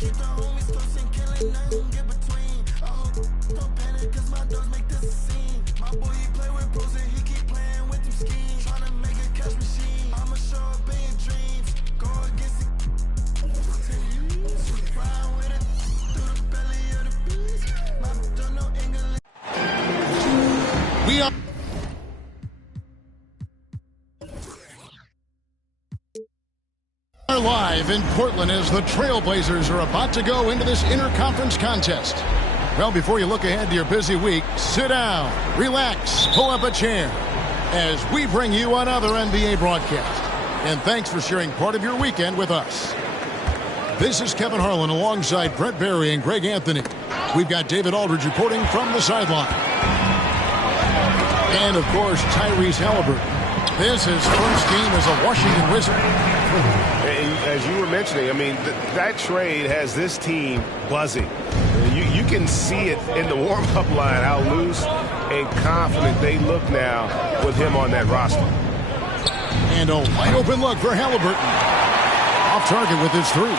We are live in Portland as the Trailblazers are about to go into this interconference contest. Well, before you look ahead to your busy week, sit down, relax, pull up a chair as we bring you another NBA broadcast. And thanks for sharing part of your weekend with us. This is Kevin Harlan alongside Brent Barry and Greg Anthony. We've got David Aldridge reporting from the sideline. And, of course, Tyrese Halliburton. This is first game as a Washington Wizard. As you were mentioning, I mean, that trade has this team buzzing. You can see it in the warm-up line, how loose and confident they look now with him on that roster. And a wide-open look for Halliburton. Off target with his three.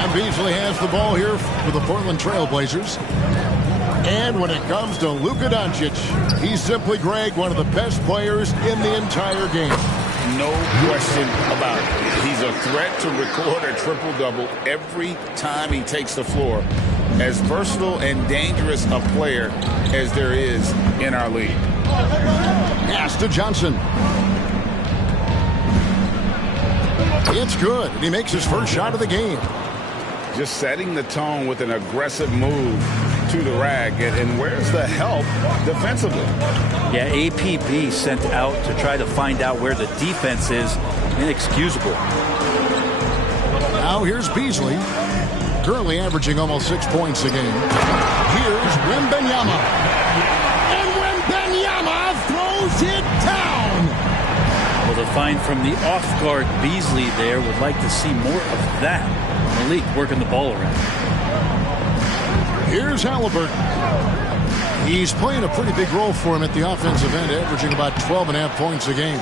And Beasley has the ball here for the Portland Trailblazers. And when it comes to Luka Doncic, he's simply, Greg, one of the best players in the entire game. No question about it. He's a threat to record a triple-double every time he takes the floor. As versatile and dangerous a player as there is in our league. Pass to Johnson. It's good. And he makes his first shot of the game. Just setting the tone with an aggressive move to the rack. And where's the help defensively? Yeah, APB sent out to try to find out where the defense is. Inexcusable. Now here's Beasley. Currently averaging almost 6 points a game. Here's Wembanyama. And Wembanyama throws it down. Well, the find from the off-guard Beasley there, would like to see more of that. Malik working the ball around. Here's Halliburton. He's playing a pretty big role for him at the offensive end, averaging about 12.5 points a game.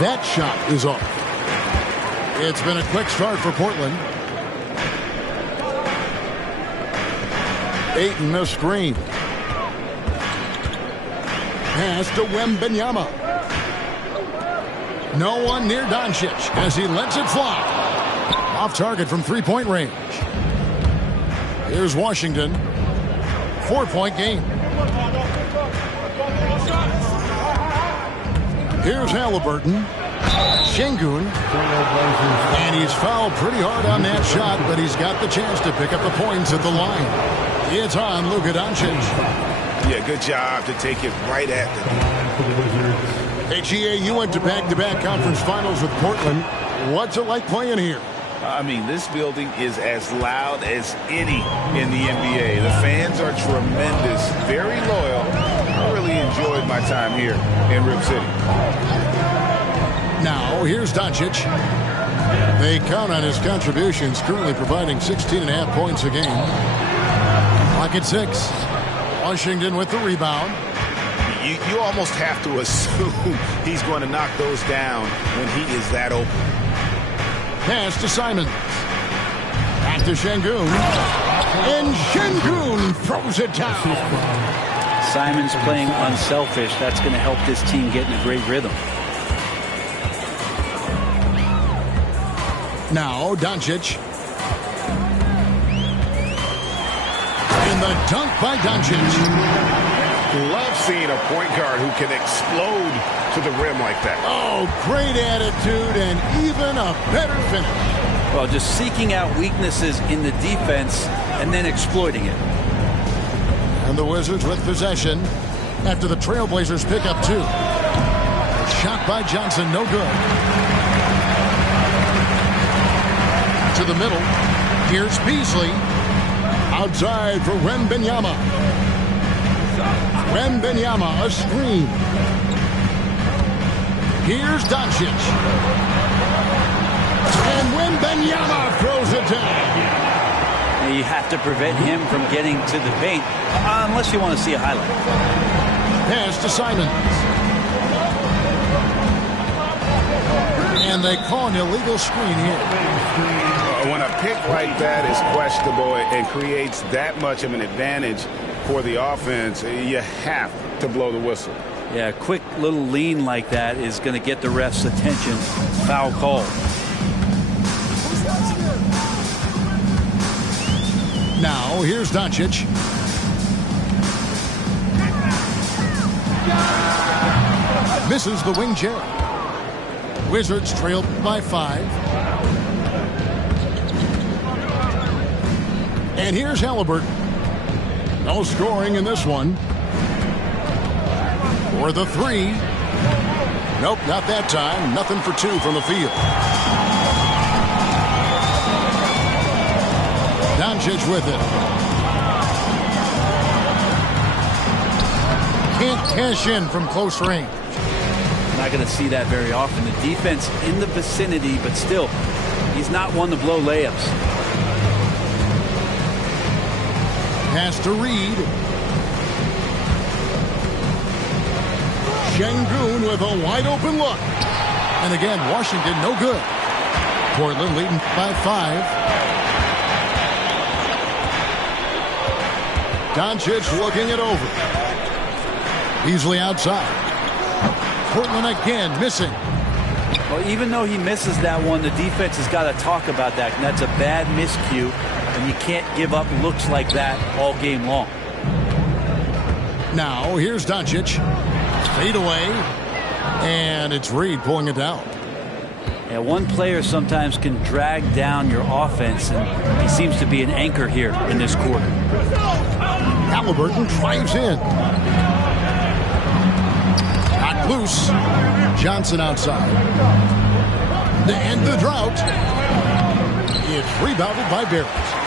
That shot is off. It's been a quick start for Portland. Ayton the screen. Pass to Wembanyama. No one near Doncic as he lets it fly. Off target from three-point range. Here's Washington. 4-point game. Here's Halliburton. Şengün. And he's fouled pretty hard on that shot, but he's got the chance to pick up the points at the line. It's on Luka Doncic. Yeah, good job to take it right at them. Hey, GA, you went to back-to-back conference finals with Portland. What's it like playing here? I mean, this building is as loud as any in the NBA. The fans are tremendous, very loyal. I really enjoyed my time here in Rip City. Now, here's Doncic. They count on his contributions, currently providing 16.5 points a game. Clock at 6. Washington with the rebound. You almost have to assume he's going to knock those down when he is that open. Pass to Simons. Back to Şengün. And Şengün throws it down. Simons playing unselfish. That's going to help this team get in a great rhythm. Now Doncic. And the dunk by Doncic. Love seeing a point guard who can explode to the rim like that. Oh, great attitude and even a better finish. Well, just seeking out weaknesses in the defense and then exploiting it. And the Wizards with possession after the Trailblazers pick up 2. A shot by Johnson, no good. To the middle. Here's Beasley. Outside for Wembanyama. Wembanyama, a screen. Here's Doncic. And Wembanyama throws it down. You have to prevent him from getting to the paint, unless you want to see a highlight. Pass to Simons. And they call an illegal screen here. pick like that is questionable and creates that much of an advantage for the offense, you have to blow the whistle. Yeah, a quick little lean like that is going to get the ref's attention. Foul call. Now, here's Doncic. Misses the wing chair. Wizards trail by 5. And here's Halliburton. No scoring in this one. For the 3. Nope, not that time. Nothing for 2 from the field. Doncic with it. Can't cash in from close range. Not going to see that very often. The defense in the vicinity, but still, he's not one to blow layups. Pass to Reed. Şengün with a wide open look. And again, Washington no good. Portland leading by 5. Doncic looking it over. Beasley outside. Portland again missing. Well, even though he misses that one, the defense has got to talk about that. And that's a bad miscue. And you can't give up looks like that all game long. Now, here's Doncic. Fade away. And it's Reed pulling it down. Yeah, one player sometimes can drag down your offense, and he seems to be an anchor here in this quarter. Halliburton drives in. Got loose. Johnson outside. To end the drought. It's rebounded by Barrett.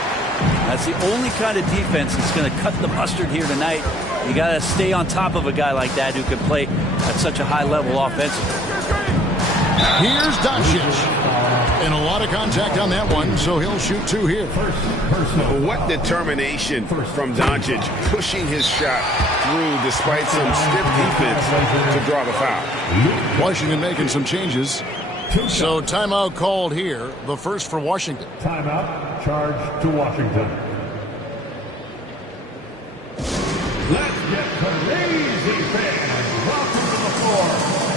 That's the only kind of defense that's going to cut the mustard here tonight. You got to stay on top of a guy like that who can play at such a high level offensively. Here's Doncic. And a lot of contact on that one, so he'll shoot 2 here. What determination from Doncic, pushing his shot through despite some stiff defense to draw the foul. Washington making some changes. So timeout called here, the first for Washington. Timeout charged to Washington. Let's get crazy, fans. Welcome to the floor,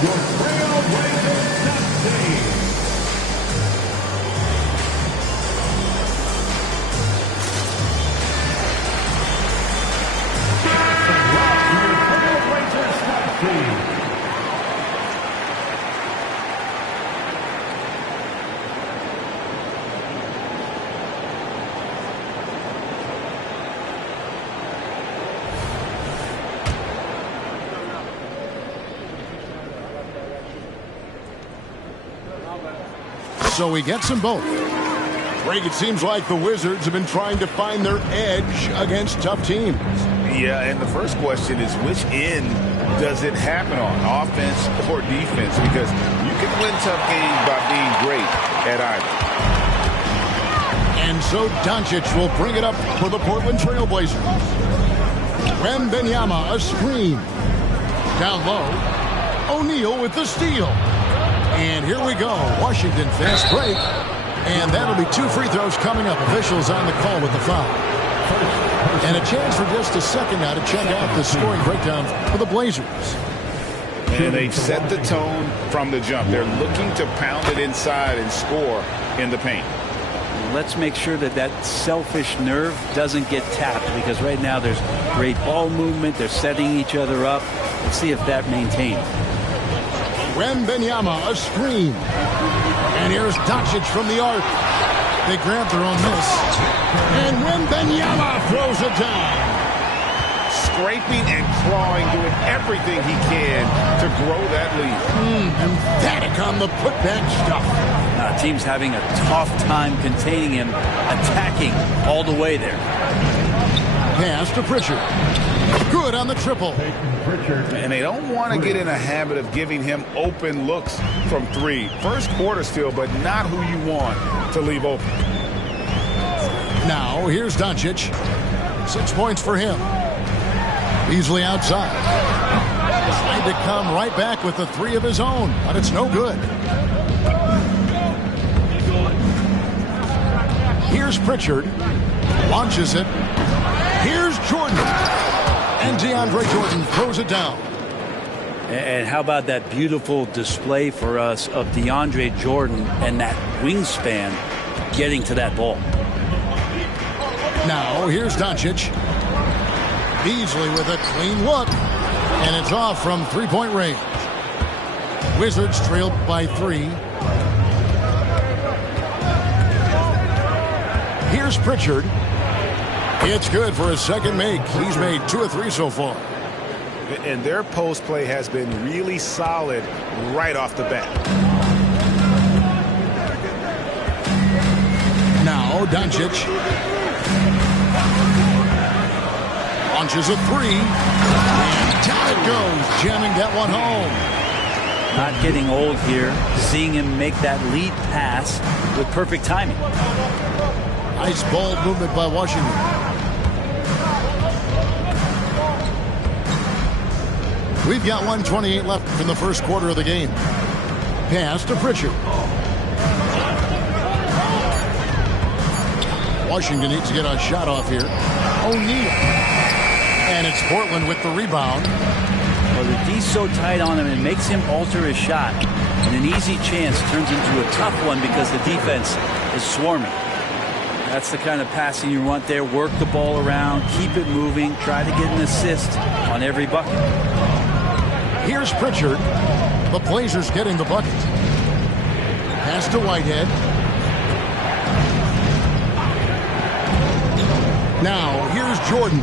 your Trailblazers Dust Team. Trailblazers Dust Team. So he gets them both. Greg, it seems like the Wizards have been trying to find their edge against tough teams. Yeah, and the first question is, which end does it happen on, offense or defense? Because you can win tough games by being great at either. And so Doncic will bring it up for the Portland Trailblazers. Wembanyama, a screen. Down low. O'Neal with the steal. And here we go. Washington fast break. And that'll be 2 free throws coming up. Officials on the call with the foul. And a chance for just a second now to check out the scoring breakdown for the Blazers. And they've set the tone from the jump. They're looking to pound it inside and score in the paint. Let's make sure that that selfish nerve doesn't get tapped, because right now there's great ball movement. They're setting each other up. Let's see if that maintains. Wembanyama, a screen. And here's Doncic from the arc. They grab their own miss. And Wembanyama throws it down. Scraping and clawing, doing everything he can to grow that lead. Emphatic on the putback stuff. Team's having a tough time containing him, attacking all the way there. Pass to Pritchard. Good on the triple. And they don't want to get in a habit of giving him open looks from 3. First quarter still, but not who you want to leave open. Now, here's Doncic. 6 points for him. Beasley outside. Trying to come right back with the 3 of his own, but it's no good. Here's Pritchard. Launches it. Here's Jordan. And DeAndre Jordan throws it down. And how about that beautiful display for us of DeAndre Jordan and that wingspan getting to that ball. Now here's Doncic. Beasley with a clean look. And it's off from three-point range. Wizards trailed by 3. Here's Pritchard. It's good for his second make. He's made 2 of 3 so far. And their post play has been really solid right off the bat. Now Doncic launches a 3. And down it goes, jamming that one home. Not getting old here. Seeing him make that lead pass with perfect timing. Nice bold movement by Washington. We've got 1:28 left in the first quarter of the game. Pass to Pritchard. Washington needs to get a shot off here. O'Neal. And it's Portland with the rebound. Well, the D's so tight on him, it makes him alter his shot. And an easy chance turns into a tough one because the defense is swarming. That's the kind of passing you want there. Work the ball around, keep it moving, try to get an assist on every bucket. Here's Pritchard. The Blazers getting the bucket. Pass to Whitehead. Now, here's Jordan.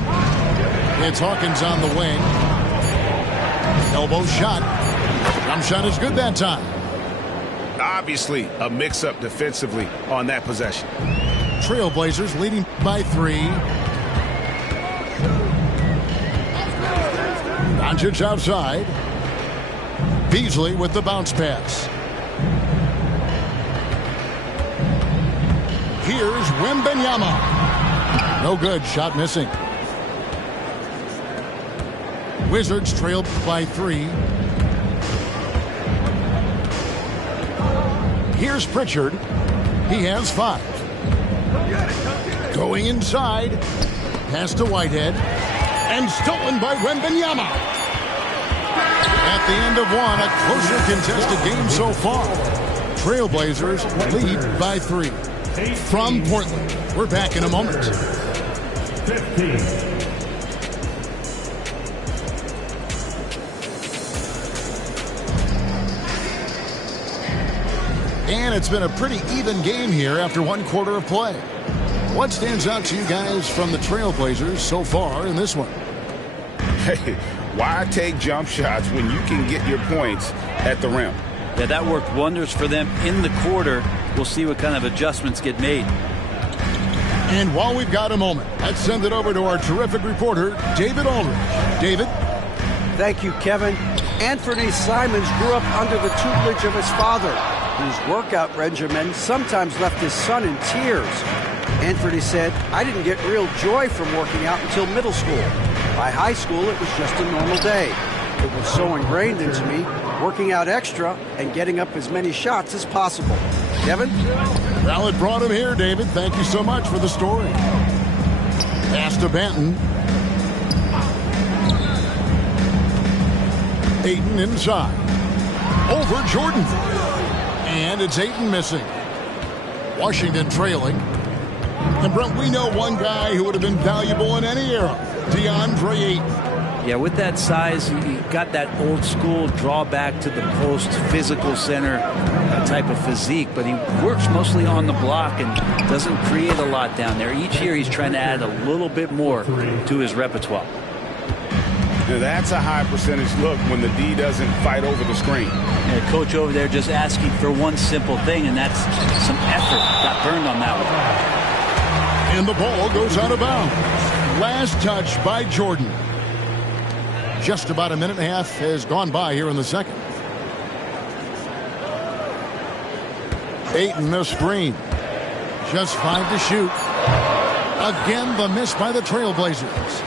It's Hawkins on the wing. Elbow shot. Jump shot is good that time. Obviously, a mix-up defensively on that possession. Trailblazers leading by 3. Doncic outside. Beasley with the bounce pass. Here's Wembanyama. No good. Shot missing. Wizards trailed by 3. Here's Pritchard. He has 5. Going inside. Pass to Whitehead. And stolen by Wembanyama. At the end of one, a closer contested game so far. Trailblazers lead by 3. From Portland, we're back in a moment. 15. And it's been a pretty even game here after one quarter of play. What stands out to you guys from the Trailblazers so far in this one? Hey, why take jump shots when you can get your points at the rim? Yeah, that worked wonders for them in the quarter. We'll see what kind of adjustments get made. And while we've got a moment, let's send it over to our terrific reporter, David Aldridge. David? Thank you, Kevin. Anthony Simons grew up under the tutelage of his father, whose workout regimen sometimes left his son in tears. Anthony said, "I didn't get real joy from working out until middle school. By high school, it was just a normal day. It was so ingrained into me, working out extra and getting up as many shots as possible." Kevin? Well, it brought him here, David. Thank you so much for the story. Pass to Banton. Ayton inside. Over Jordan. And it's Ayton missing. Washington trailing. And Brent, we know one guy who would have been valuable in any era. DeAndre Ayton. Yeah, with that size, he got that old school drawback to the post, physical center type of physique, but he works mostly on the block and doesn't create a lot down there. Each year he's trying to add a little bit more to his repertoire. Now that's a high percentage look when the D doesn't fight over the screen. Yeah, coach over there just asking for one simple thing, and that's some effort. Got burned on that one. And the ball goes out of bounds. Last touch by Jordan. Just about a minute and a half has gone by here in the second. Ayton the screen. Just 5 to shoot. Again, the miss by the Trailblazers.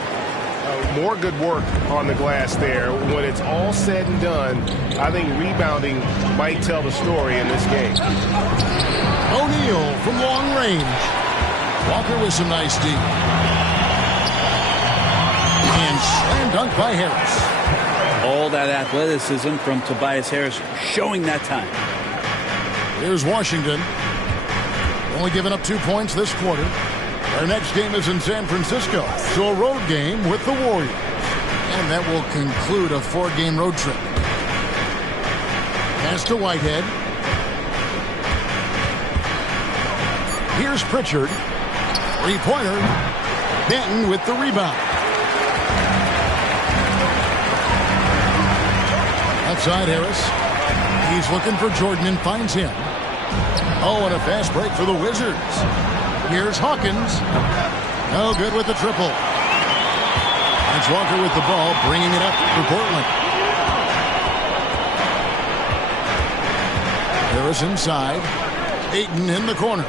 More good work on the glass there. When it's all said and done, I think rebounding might tell the story in this game. O'Neal from long range. Walker with some nice D. And slam dunk by Harris. All that athleticism from Tobias Harris showing that time. Here's Washington. Only giving up 2 points this quarter. Our next game is in San Francisco, so a road game with the Warriors. And that will conclude a 4-game road trip. Pass to Whitehead. Here's Pritchard. 3-pointer. Denton with the rebound. Outside Harris. He's looking for Jordan and finds him. Oh, and a fast break for the Wizards. Here's Hawkins. No good with the triple. That's Walker with the ball, bringing it up for Portland. Harris inside. Ayton in the corner.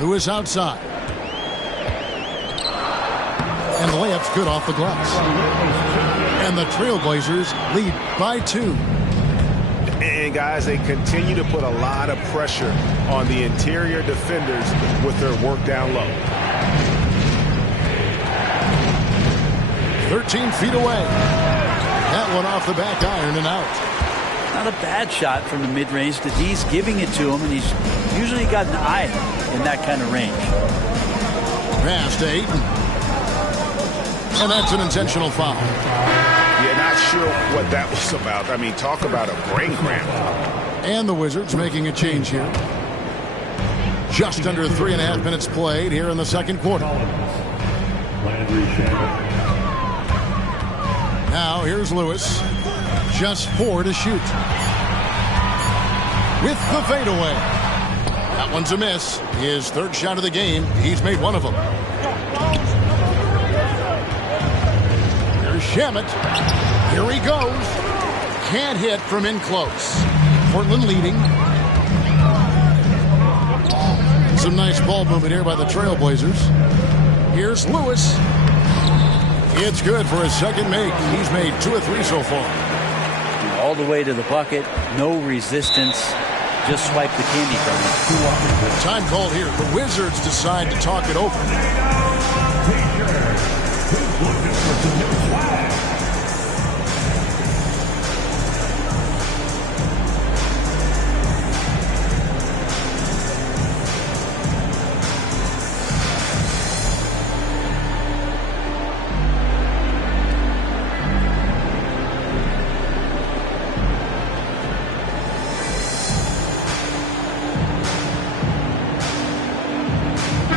Lewis outside. And the layup's good off the glass. And the Trailblazers lead by 2. And guys, they continue to put a lot of pressure on the interior defenders with their work down low. 13 feet away. That one off the back iron and out. Not a bad shot from the mid-range. The D's giving it to him, and he's usually got an eye in that kind of range. Pass to Ayton. And that's an intentional foul. Yeah, not sure what that was about. I mean, talk about a brain cramp. And the Wizards making a change here. Just under 3.5 minutes played here in the second quarter. Now here's Lewis. Just 4 to shoot. With the fadeaway. That one's a miss. His 3rd shot of the game. He's made 1 of them. Here's Shamet. Here he goes. Can't hit from in close. Portland leading. Some nice ball movement here by the Trailblazers. Here's Lewis. It's good for his 2nd make. He's made 2 of 3 so far. All the way to the bucket. No resistance. Just swipe the candy from him. Time called here. The Wizards decide to talk it over.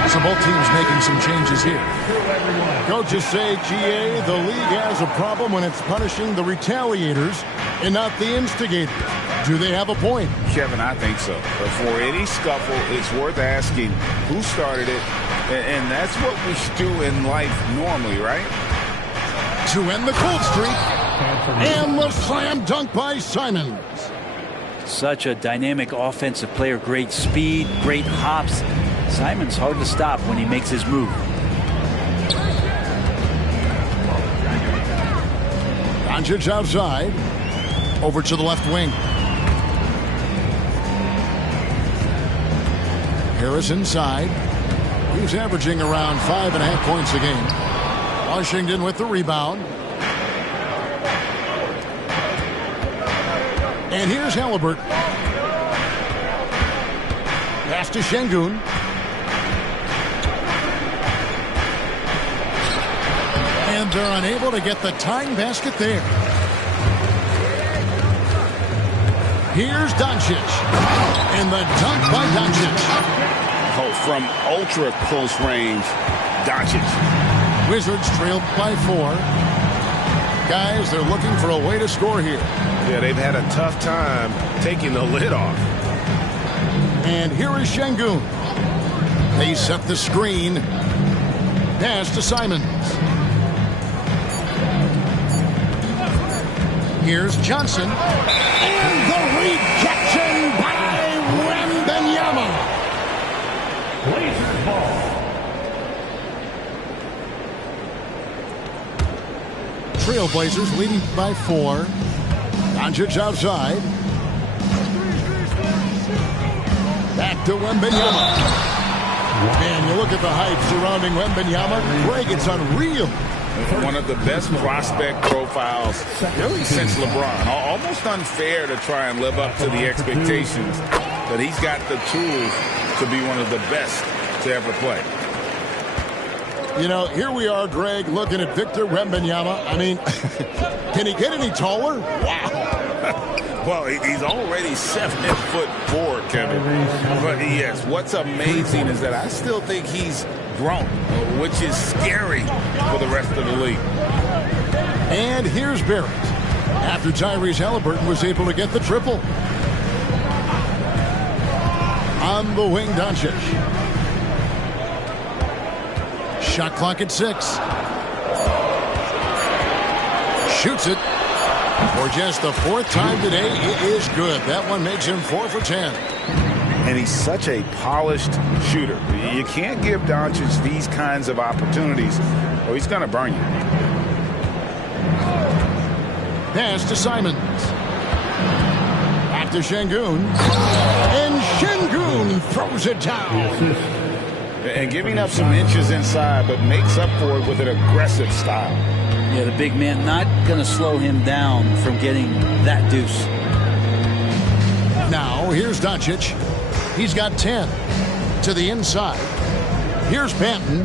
So both teams making some changes here. Coaches say, GA, the league has a problem when it's punishing the retaliators and not the instigators. Do they have a point? Kevin, I think so. But for any scuffle, it's worth asking who started it. And that's what we do in life normally, right? To end the cold streak. And the slam dunk by Simons. Such a dynamic offensive player. Great speed, great hops. Simons hard to stop when he makes his move. Doncic outside. Over to the left wing. Harris inside. He's averaging around 5.5 points a game. Washington with the rebound. And here's Halliburton. Pass to Şengün. And they're unable to get the tying basket there. Here's Doncic. And the dunk by Doncic. Oh, from ultra close range, Doncic. Wizards trailed by 4. Guys, they're looking for a way to score here. Yeah, they've had a tough time taking the lid off. And here is Şengün. They set the screen. Pass to Simons. Here's Johnson. And the rejection by Wembanyama. Blazers ball. Trailblazers leading by 4. Doncic outside. Back to Wembanyama. And you look at the hype surrounding Wembanyama. Greg, it's unreal. One of the best prospect profiles really since LeBron. Almost unfair to try and live up to the expectations, but he's got the tools to be one of the best to ever play. You know, here we are, Greg, looking at Victor Wembanyama. I mean, can he get any taller? Wow. Well, he's already 7'4", Kevin. But yes, what's amazing is that I still think he's grown, which is scary for the rest of the league. And here's Barrett. After Tyrese Halliburton was able to get the triple. On the wing, Doncic. Shot clock at 6. Shoots it. For just the 4th time today, it is good. That one makes him 4 for 10. And he's such a polished shooter. You can't give Doncic these kinds of opportunities or he's going to burn you. Pass to Simons. Back to Şengün. And Şengün throws it down. And giving up some inches inside, but makes up for it with an aggressive style. Yeah, the big man not going to slow him down from getting that deuce. Now, here's Doncic. He's got 10 to the inside. Here's Banton.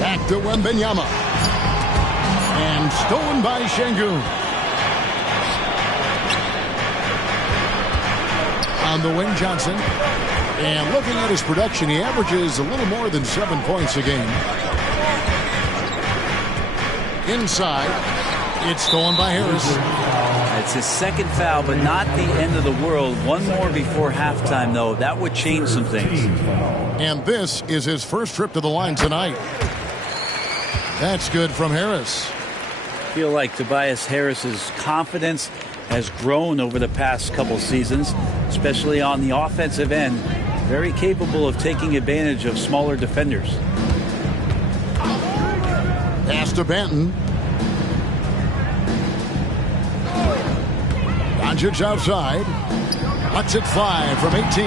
Back to Wembanyama. And stolen by Şengün. On the wing, Johnson. And looking at his production, he averages a little more than 7 points a game. Inside, it's stolen by Harris. It's his 2nd foul, but not the end of the world. One more before halftime, though. That would change some things. And this is his first trip to the line tonight. That's good from Harris. I feel like Tobias Harris's confidence has grown over the past couple seasons, especially on the offensive end. Very capable of taking advantage of smaller defenders. Pass to Banton. Doncic outside. Lets it fly from 18.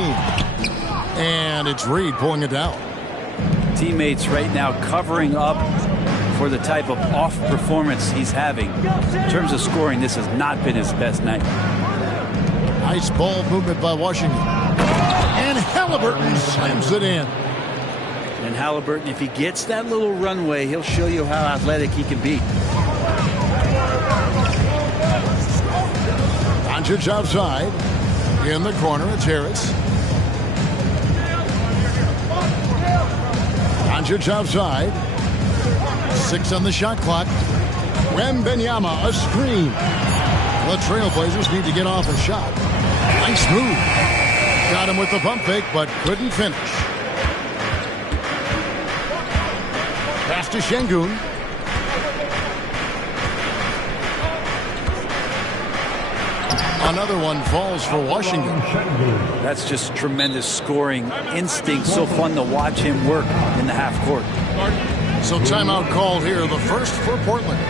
And it's Reed pulling it down. Teammates right now covering up for the type of off performance he's having. In terms of scoring, this has not been his best night. Nice ball movement by Washington. And Halliburton slams it in. And Halliburton, if he gets that little runway, he'll show you how athletic he can be. Doncic outside. In the corner, it's Harris. Doncic outside. 6 on the shot clock. Wembanyama, a screen. The Trailblazers need to get off a shot. Nice move. Got him with the pump fake, but couldn't finish. Pass to Şengün. Another one falls for Washington. That's just tremendous scoring instinct. So fun to watch him work in the half court. So timeout called here, the first for Portland.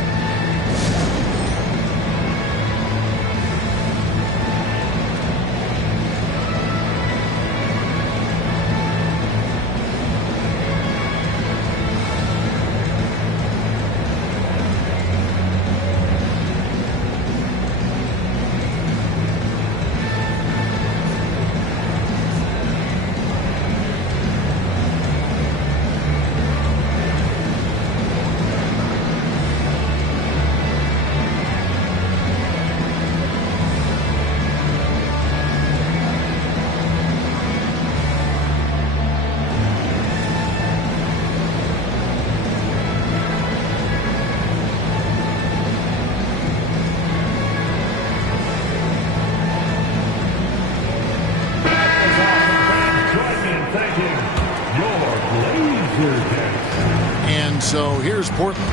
And so here's Portland.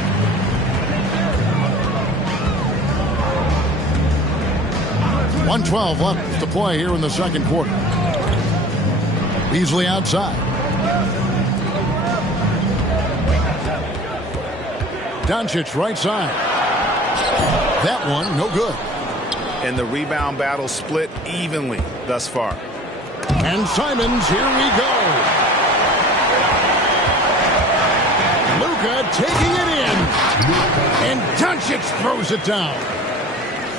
.112 left to play here in the second quarter. Beasley outside. Doncic right side. That one no good. And the rebound battle split evenly thus far. And Simons, here we go. Luka taking it in. And Doncic throws it down.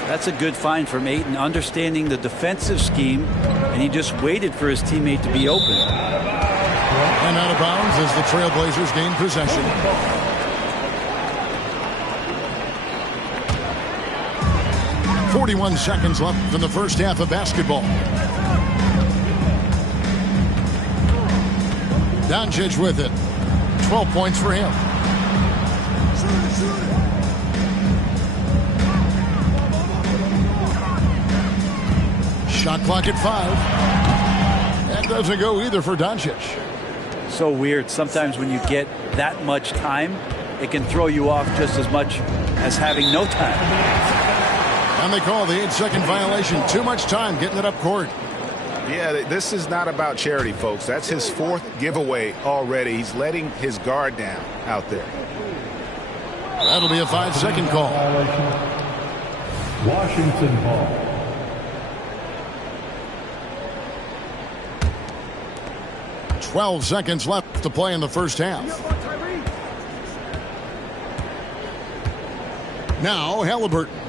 That's a good find from Ayton, understanding the defensive scheme, and he just waited for his teammate to be open. And out of bounds as the Trailblazers gain possession. .41 seconds left in the first half of basketball. Doncic with it. 12 points for him. Shot clock at 5. That doesn't go either for Doncic. So weird. Sometimes when you get that much time, it can throw you off just as much as having no time. And they call the 8-second violation. Too much time getting it up court. Yeah, this is not about charity, folks. That's his 4th giveaway already. He's letting his guard down out there. That'll be a 5-second call. Washington ball. .12 seconds left to play in the first half. Now Halliburton.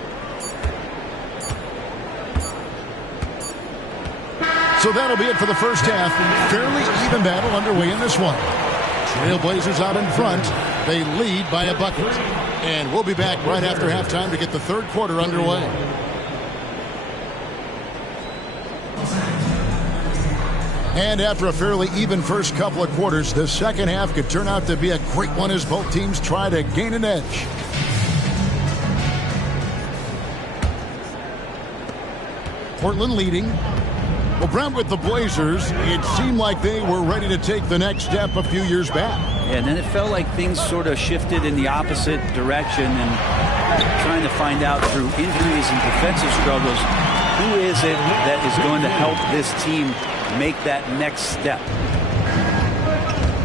So that'll be it for the first half. Fairly even battle underway in this one. Trailblazers out in front. They lead by a bucket. And we'll be back right after halftime to get the third quarter underway. And after a fairly even first couple of quarters, the second half could turn out to be a great one as both teams try to gain an edge. Portland leading. Well, Brent, with the Blazers, it seemed like they were ready to take the next step a few years back. Yeah, and then it felt like things sort of shifted in the opposite direction, and trying to find out through injuries and defensive struggles, who is it that is going to help this team make that next step.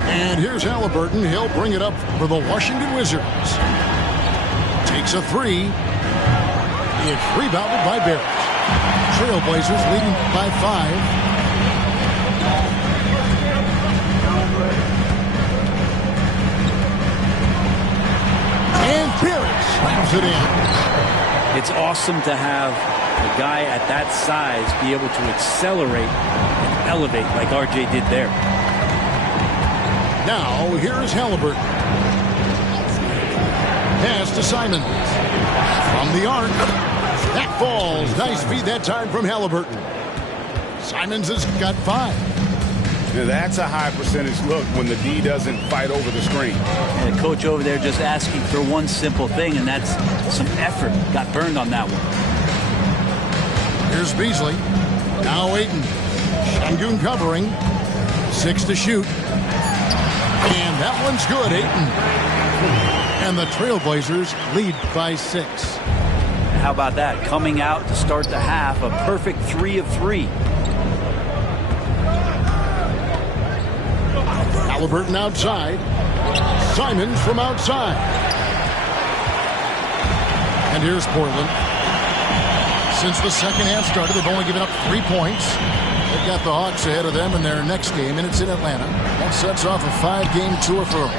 And here's Halliburton. He'll bring it up for the Washington Wizards. Takes a 3. It's rebounded by Barrett. Trailblazers leading by 5. And Barrett slams it in. It's awesome to have a guy at that size be able to accelerate and elevate like RJ did there. Now here's Halliburton. Pass to Simons. From the arc. That falls. Nice feed that time from Halliburton. Simons has got 5. Now that's a high percentage look when the D doesn't fight over the screen. And the coach over there just asking for one simple thing, and that's some effort. Got burned on that one. Here's Beasley. Now Ayton. Şengün covering. 6 to shoot. And that one's good, Ayton. And the Trailblazers lead by 6. How about that? Coming out to start the half, a perfect 3 of 3. Halliburton outside. Simons from outside. And here's Portland. Since the second half started, they've only given up 3 points. They've got the Hawks ahead of them in their next game, and it's in Atlanta. That sets off a 5-game tour for them.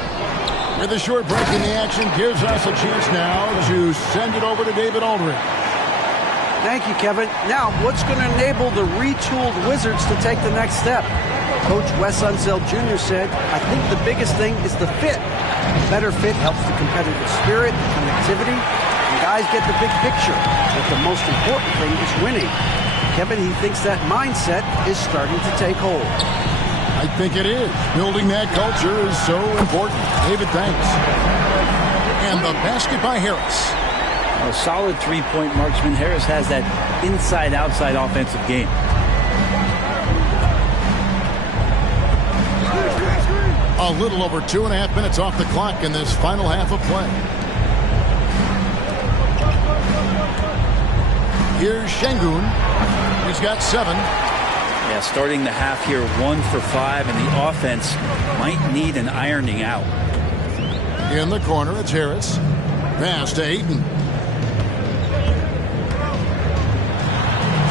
With a short break in the action, gives us a chance now to send it over to David Aldridge. Thank you, Kevin. Now, what's going to enable the retooled Wizards to take the next step? Coach Wes Unseld Jr. said, I think the biggest thing is the fit. Better fit helps the competitive spirit, the connectivity. The guys get the big picture. But the most important thing is winning. Kevin, he thinks that mindset is starting to take hold. I think it is. Building that culture is so important. David, thanks. And the basket by Harris. A solid 3-point marksman. Harris has that inside-outside offensive game. A little over 2.5 minutes off the clock in this final half of play. Here's Şengün. He's got 7. Yeah, starting the half here 1 for 5, and the offense might need an ironing out. In the corner, it's Harris. Pass to Ayton.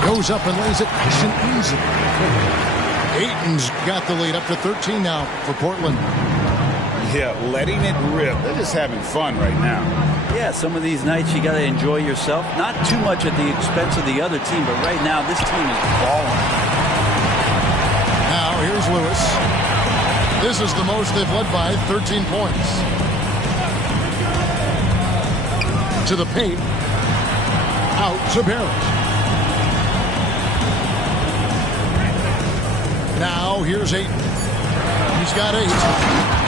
Goes up and lays it nice and easy. Ayton's got the lead up to 13 now for Portland. Yeah, letting it rip. They're just having fun right now. Yeah, some of these nights you got to enjoy yourself. Not too much at the expense of the other team, but right now this team is balling. Now here's Lewis. This is the most they've led by, 13 points. To the paint. Out to Barrett. Now here's Ayton. He's got 8.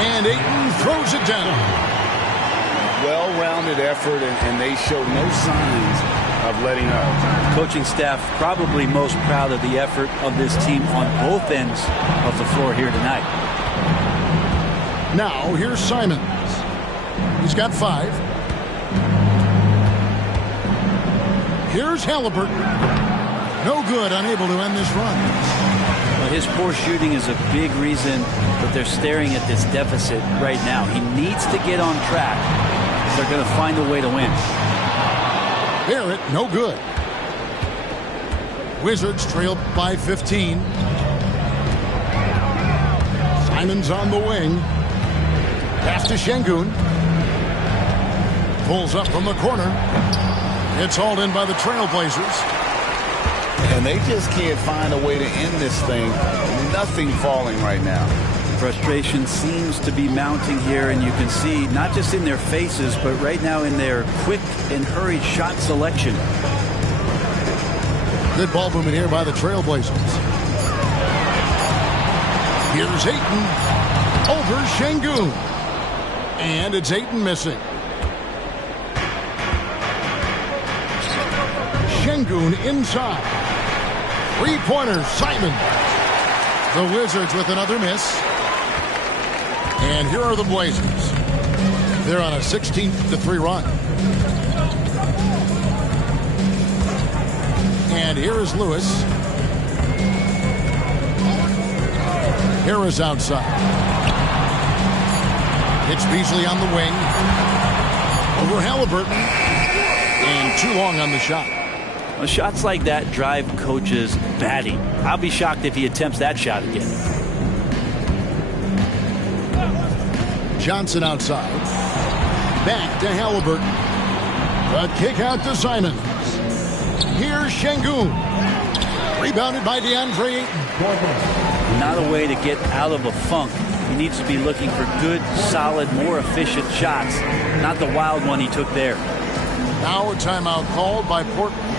And Ayton throws it down. Well-rounded effort, and they show no signs of letting up. Coaching staff probably most proud of the effort of this team on both ends of the floor here tonight. Now here's Simons. He's got 5. Here's Halliburton. No good, unable to end this run. Well, his poor shooting is a big reason that they're staring at this deficit right now. He needs to get on track if they're going to find a way to win. Barrett, no good. Wizards trailed by 15. Simons on the wing. Pass to Şengün. Pulls up from the corner. It's hauled in by the Trailblazers. And they just can't find a way to end this thing. Nothing falling right now. Frustration seems to be mounting here, and you can see not just in their faces, but right now in their quick and hurried shot selection. Good ball movement here by the Trailblazers. Here's Ayton over Şengün. And it's Ayton missing. Şengün inside. Three-pointer, Simon. The Wizards with another miss. And here are the Blazers. They're on a 16-3 run. And here is Lewis. Harris outside. It's Beasley on the wing. Over Halliburton. And too long on the shot. Well, shots like that drive coaches batty. I'll be shocked if he attempts that shot again. Johnson outside. Back to Halliburton. A kick out to Simons. Here's Şengün. Rebounded by DeAndre Ayton. Not a way to get out of a funk. He needs to be looking for good, solid, more efficient shots. Not the wild one he took there. Now a timeout called by Portland.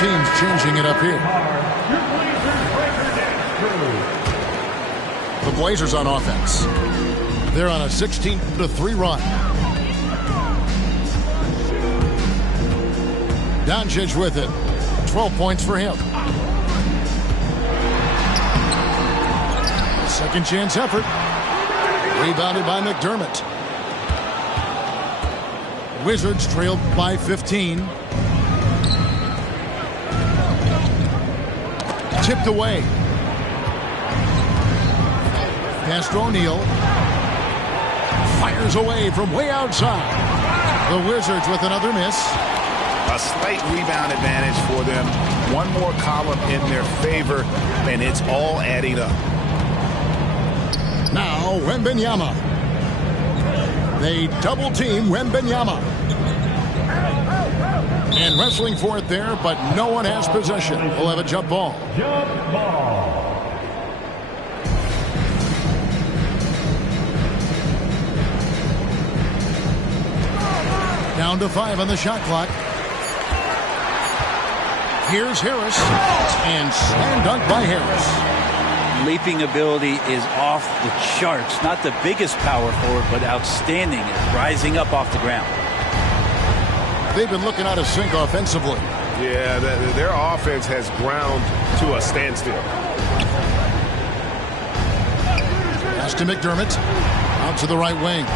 Teams changing it up here. The Blazers on offense. They're on a 16-3 run. Doncic with it. 12 points for him. Second chance effort. Rebounded by McDermott. Wizards trailed by 15. Tipped away. Pass to O'Neal. Fires away from way outside. The Wizards with another miss. A slight rebound advantage for them. One more column in their favor, and it's all adding up. Now Wembanyama. They double team Wembanyama. And wrestling for it there, but no one has possession. We'll have a jump ball. Jump ball. Down to 5 on the shot clock. Here's Harris, and slam dunk by Harris. Leaping ability is off the charts. Not the biggest power forward, but outstanding at rising up off the ground. They've been looking out of sync offensively. Yeah, their offense has ground to a standstill. Pass to McDermott. Out to the right wing.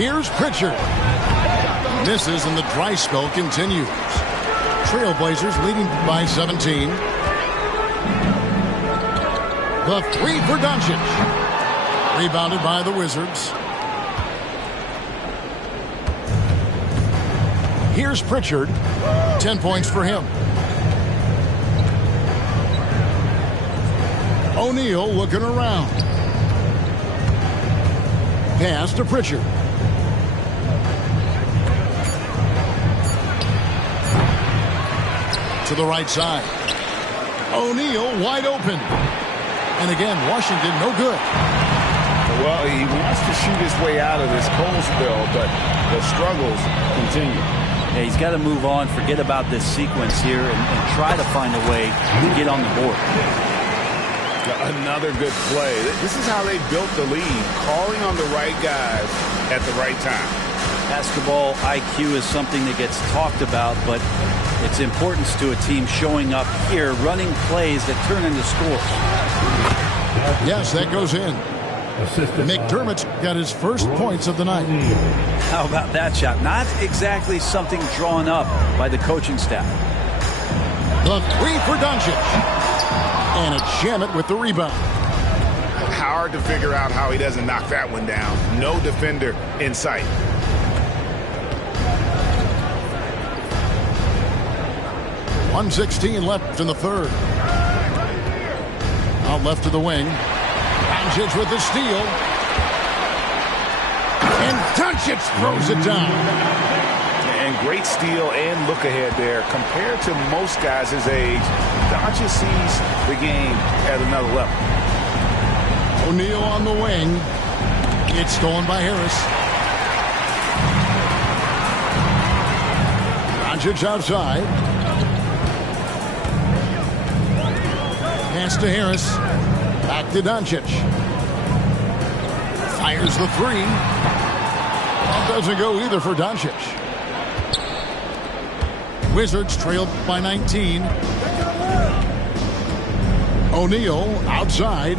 Here's Pritchard. Misses, and the dry spell continues. Trailblazers leading by 17. The three for Doncic. Rebounded by the Wizards. Here's Pritchard. 10 points for him. O'Neal looking around. Pass to Pritchard. To the right side. O'Neal wide open. And again, Washington no good. Well, he wants to shoot his way out of this cold spell, but the struggles continue. Yeah, he's got to move on, forget about this sequence here, and try to find a way to get on the board. Another good play. This is how they built the lead, calling on the right guys at the right time. Basketball IQ is something that gets talked about, but its importance to a team showing up here, running plays that turn into scores. Yes, that goes in. McDermott's got his first points of the night. How about that shot? Not exactly something drawn up by the coaching staff. The three for Doncic. And it's Shamet with the rebound. Hard to figure out how he doesn't knock that one down. No defender in sight. .116 left in the third. Out left to the wing. Doncic with the steal. And Doncic throws it down. And great steal and look ahead there. Compared to most guys his age, Doncic sees the game at another level. O'Neal on the wing. It's stolen by Harris. Doncic outside. Pass to Harris. Back to Doncic. Fires the three. That doesn't go either for Doncic. Wizards trailed by 19. O'Neal outside.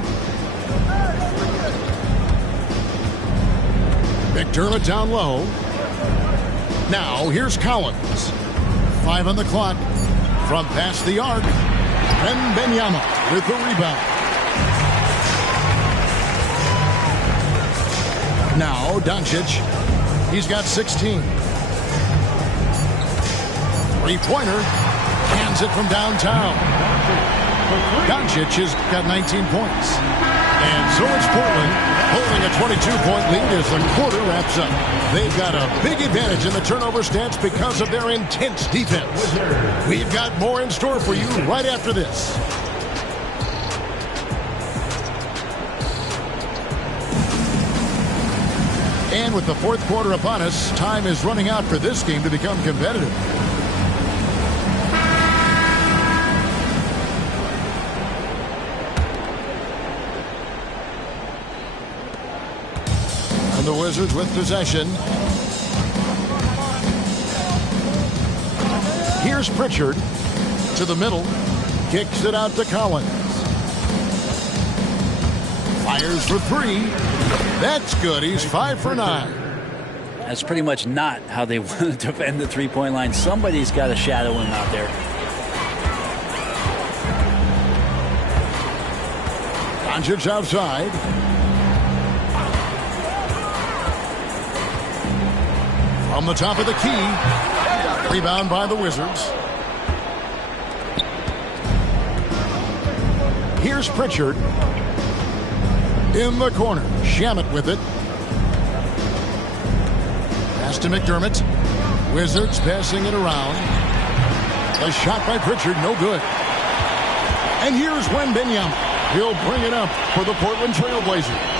McDermott down low. Now here's Collins. 5 on the clock. From past the arc. Wembanyama with the rebound. Now Doncic. He's got 16. Three-pointer. Hands it from downtown. Doncic has got 19 points. And so it's Portland holding a 22-point lead as the quarter wraps up. They've got a big advantage in the turnover stats because of their intense defense. We've got more in store for you right after this. And with the fourth quarter upon us, time is running out for this game to become competitive. And the Wizards with possession. Here's Pritchard to the middle. Kicks it out to Collins. Fires for three. That's good. He's 5 for 9. That's pretty much not how they want to defend the three-point line. Somebody's got to shadow him out there. Doncic outside. From the top of the key. Rebound by the Wizards. Here's Pritchard. In the corner. Shamet with it. Pass to McDermott. Wizards passing it around. A shot by Pritchard, no good. And here's Wembanyama. He'll bring it up for the Portland Trailblazers.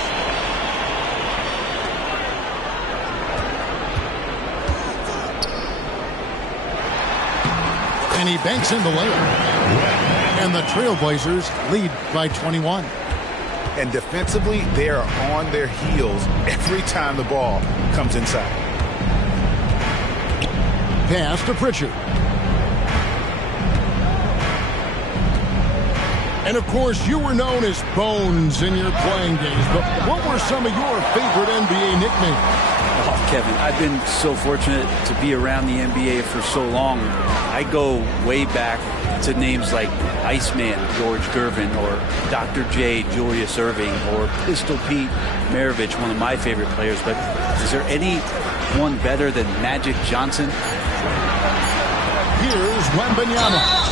And he banks in the layup. And the Trailblazers lead by 21. And defensively, they are on their heels every time the ball comes inside. Pass to Pritchard. And, of course, you were known as Bones in your playing days. But what were some of your favorite NBA nicknames? Oh, Kevin, I've been so fortunate to be around the NBA for so long. I go way back to names like Iceman, George Gervin, or Dr. J, Julius Erving, or Pistol Pete Maravich, one of my favorite players. But is there anyone better than Magic Johnson? Here's Wembanyama.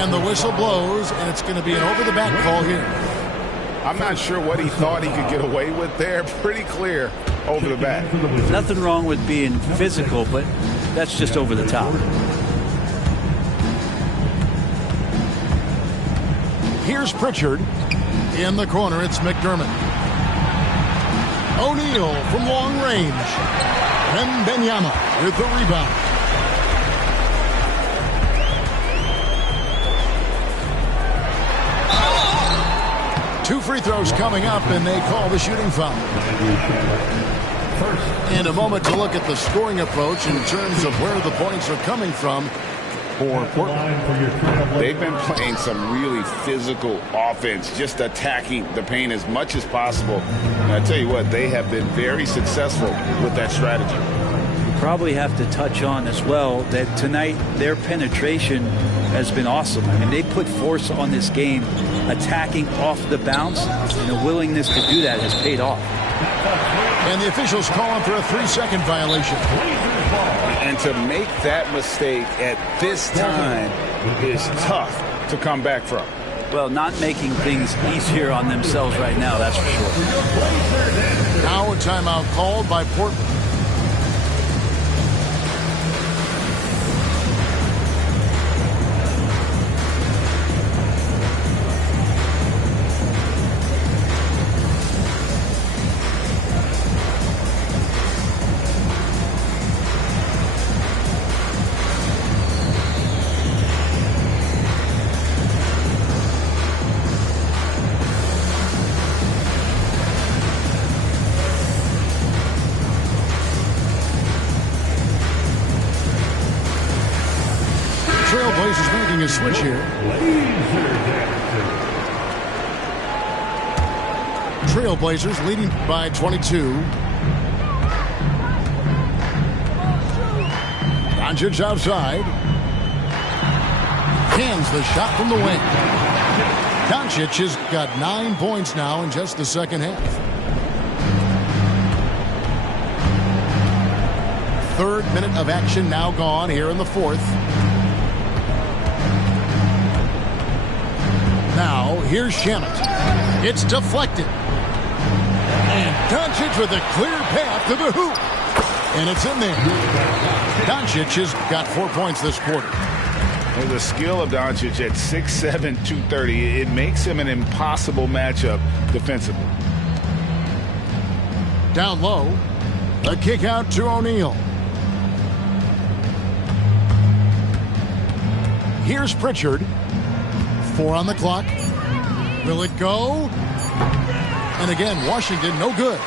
And the whistle blows, and it's going to be an over-the-back call here. I'm not sure what he thought he could get away with there. Pretty clear over the back. Nothing wrong with being physical, but that's just over the top. Here's Pritchard. In the corner, it's McDermott. O'Neal from long range. Wembanyama with the rebound. Two free throws coming up, and they call the shooting foul. And a moment to look at the scoring approach in terms of where the points are coming from for Portland. They've been playing some really physical offense, just attacking the paint as much as possible. And I tell you what, they have been very successful with that strategy. Probably have to touch on as well that tonight their penetration has been awesome. I mean, they put force on this game, attacking off the bounce, and the willingness to do that has paid off. And the officials calling for a 3-second violation. And to make that mistake at this time is tough to come back from. Well, not making things easier on themselves right now, that's for sure. Now a timeout called by Portland. Trailblazers making a switch here. Trailblazers leading by 22. Doncic outside. Hands the shot from the wing. Doncic has got 9 points now in just the second half. Third minute of action now gone here in the fourth. Now, here's Shamet. It's deflected. And Doncic with a clear path to the hoop. And it's in there. Doncic has got 4 points this quarter. And the skill of Doncic at 6'7", 230, it makes him an impossible matchup defensively. Down low. A kick out to O'Neal. Here's Pritchard. 4 on the clock. Will it go? And again, Washington, no good.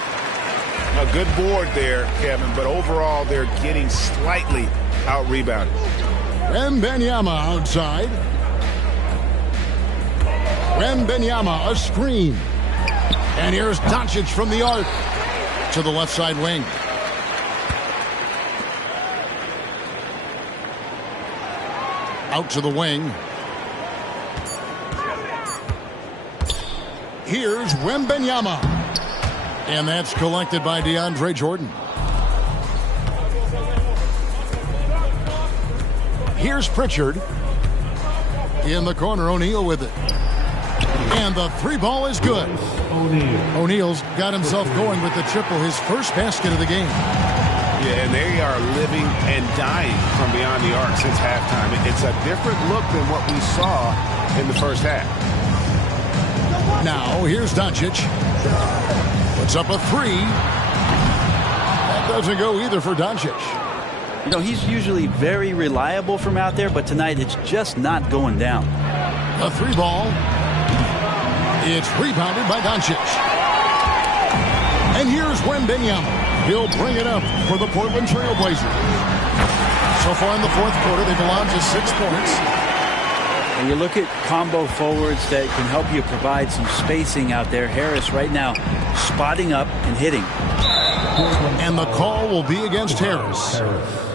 A good board there, Kevin, but overall they're getting slightly out-rebounded. Wembanyama outside. Wembanyama, a screen. And here's Doncic from the arc to the left side wing. Out to the wing. Here's Wembanyama. And that's collected by DeAndre Jordan. Here's Pritchard. In the corner, O'Neal with it. And the three ball is good. O'Neal's got himself going with the triple, his first basket of the game. Yeah, and they are living and dying from beyond the arc since halftime. It's a different look than what we saw in the first half. Now, here's Doncic. Puts up a three. That doesn't go either for Doncic. You know, he's usually very reliable from out there, but tonight it's just not going down. A 3-ball. It's rebounded by Doncic. And here's Wembanyama. He'll bring it up for the Portland Trail Blazers. So far in the fourth quarter, they've allowed just 6 points. And you look at combo forwards that can help you provide some spacing out there. Harris right now spotting up and hitting. And the call will be against Harris.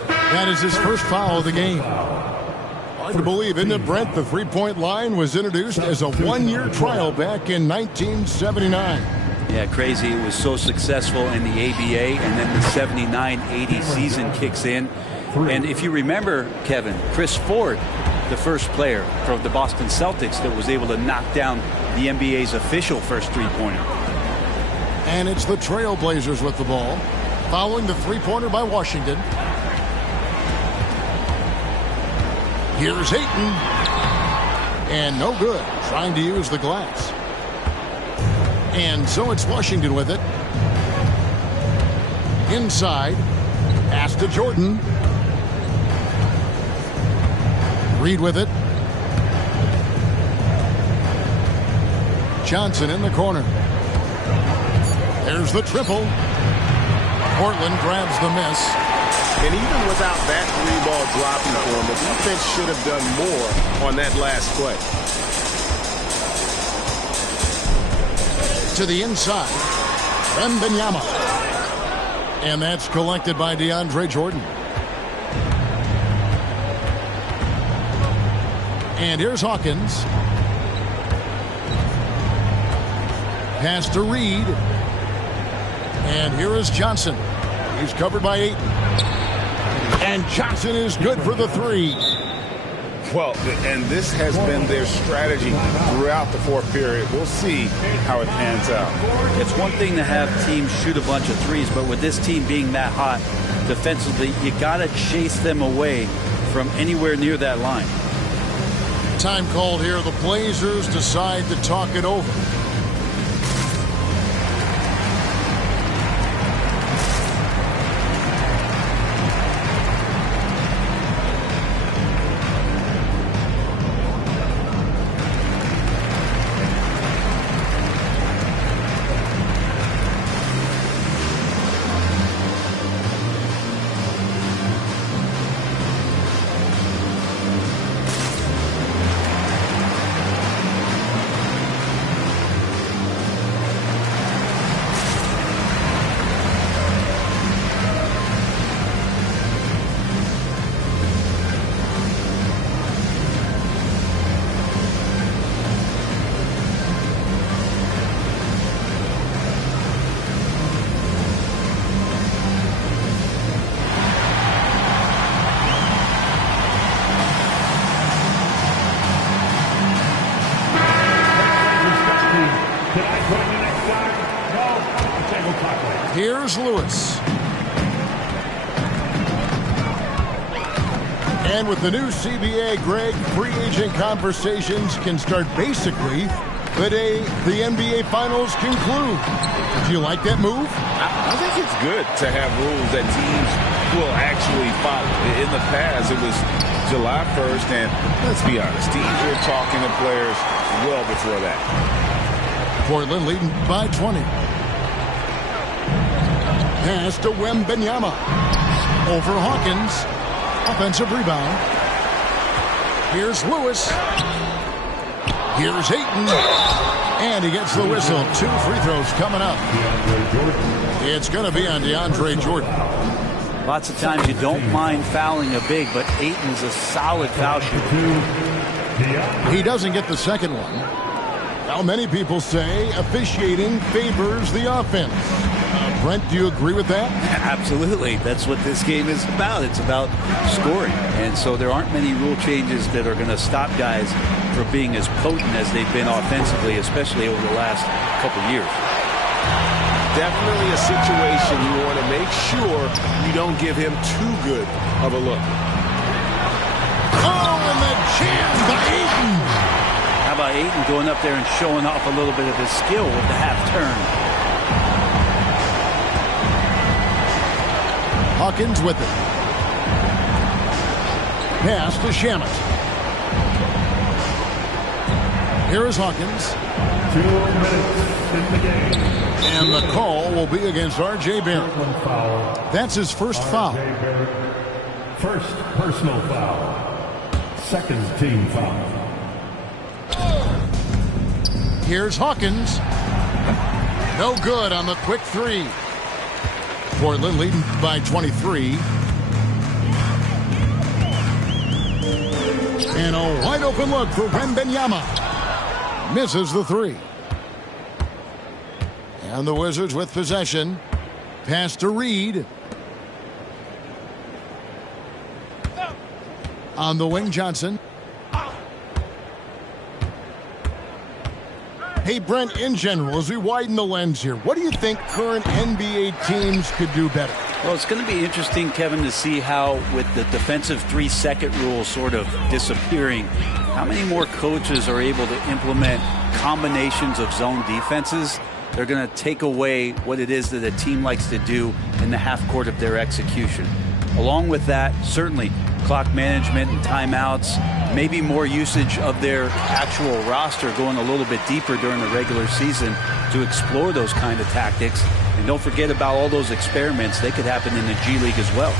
That is his first foul of the game. Hard to believe, isn't it, Brent? The three-point line was introduced as a one-year trial back in 1979. Yeah, crazy. It was so successful in the ABA, and then the 79-80 season kicks in. And if you remember, Kevin, Chris Ford, the first player from the Boston Celtics that was able to knock down the NBA's official first three-pointer. And it's the Trail Blazers with the ball, following the three-pointer by Washington. Here's Ayton. And no good, trying to use the glass. And so it's Washington with it. Inside, pass to Jordan. Reed with it. Johnson in the corner. There's the triple. Portland grabs the miss. And even without that 3-ball dropping for him, the defense should have done more on that last play. To the inside. Wembanyama. And that's collected by DeAndre Jordan. And here's Hawkins. Pass to Reed. And here is Johnson. He's covered by Ayton. And Johnson is good for the 3. Well, and this has been their strategy throughout the fourth period. We'll see how it pans out. It's one thing to have teams shoot a bunch of threes, but with this team being that hot defensively, you got to chase them away from anywhere near that line. Time called here. The Blazers decide to talk it over. Here's Lewis. And with the new CBA, Greg, free agent conversations can start basically the day the NBA Finals conclude. Do you like that move? I think it's good to have rules that teams will actually follow. In the past, it was July 1st, and let's be honest, teams were talking to players well before that. Portland leading by 20. Pass to Wembanyama. Over Hawkins. Offensive rebound. Here's Lewis. Here's Ayton. And he gets the whistle. 2 free throws coming up. It's going to be on DeAndre Jordan. Lots of times you don't mind fouling a big, but Ayton's a solid foul shooter. He doesn't get the second one. Now, many people say officiating favors the offense. Brent, do you agree with that? Absolutely. That's what this game is about. It's about scoring. And so there aren't many rule changes that are going to stop guys from being as potent as they've been offensively, especially over the last couple years. Definitely a situation you want to make sure you don't give him too good of a look. Oh, and the jam by Ayton. How about Ayton going up there and showing off a little bit of his skill with the half turn? Hawkins with it. Pass to Shamet. Here is Hawkins. 2 minutes in the game. And the call will be against R.J. Barrett. Foul. That's his first foul. First personal foul. Second team foul. Here's Hawkins. No good on the quick three. Portland leading by 23. And a wide open look for Wembanyama. Misses the three. And the Wizards with possession. Pass to Reed. On the wing, Johnson. Hey, Brent, in general, as we widen the lens here, what do you think current NBA teams could do better? Well, it's going to be interesting, Kevin, to see how, with the defensive 3-second rule sort of disappearing, how many more coaches are able to implement combinations of zone defenses. They're going to take away what it is that a team likes to do in the half court of their execution. Along with that, certainly clock management and timeouts, maybe more usage of their actual roster going a little bit deeper during the regular season to explore those kind of tactics. And don't forget about all those experiments. They could happen in the G League as well.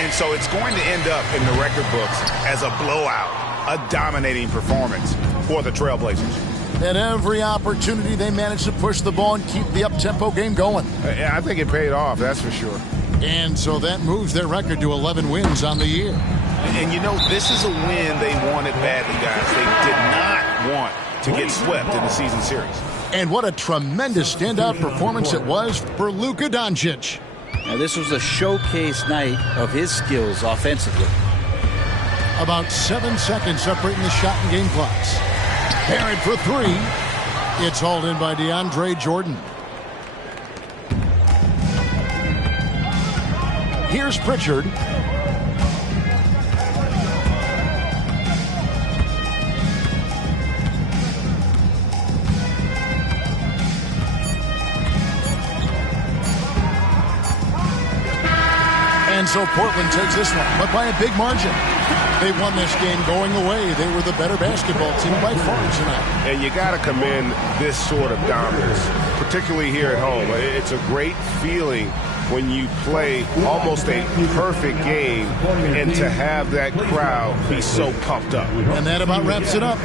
And so it's going to end up in the record books as a blowout, a dominating performance for the Trailblazers. At every opportunity, they managed to push the ball and keep the up-tempo game going. I think it paid off, that's for sure. And so that moves their record to 11 wins on the year. And you know, this is a win they wanted badly, guys. They did not want to get swept in the season series. And what a tremendous standout performance it was for Luka Doncic. Now, this was a showcase night of his skills offensively. About 7 seconds separating the shot and game clocks. Barrett for three. It's hauled in by DeAndre Jordan. Here's Pritchard. And so Portland takes this one, but by a big margin. They won this game going away. They were the better basketball team by far tonight. And you got to commend this sort of dominance, particularly here at home. It's a great feeling when you play almost a perfect game and to have that crowd be so pumped up. And that about wraps it up.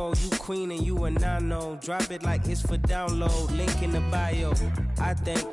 Oh, you queen and you a nano. Drop it like it's for download. Link in the bio. I think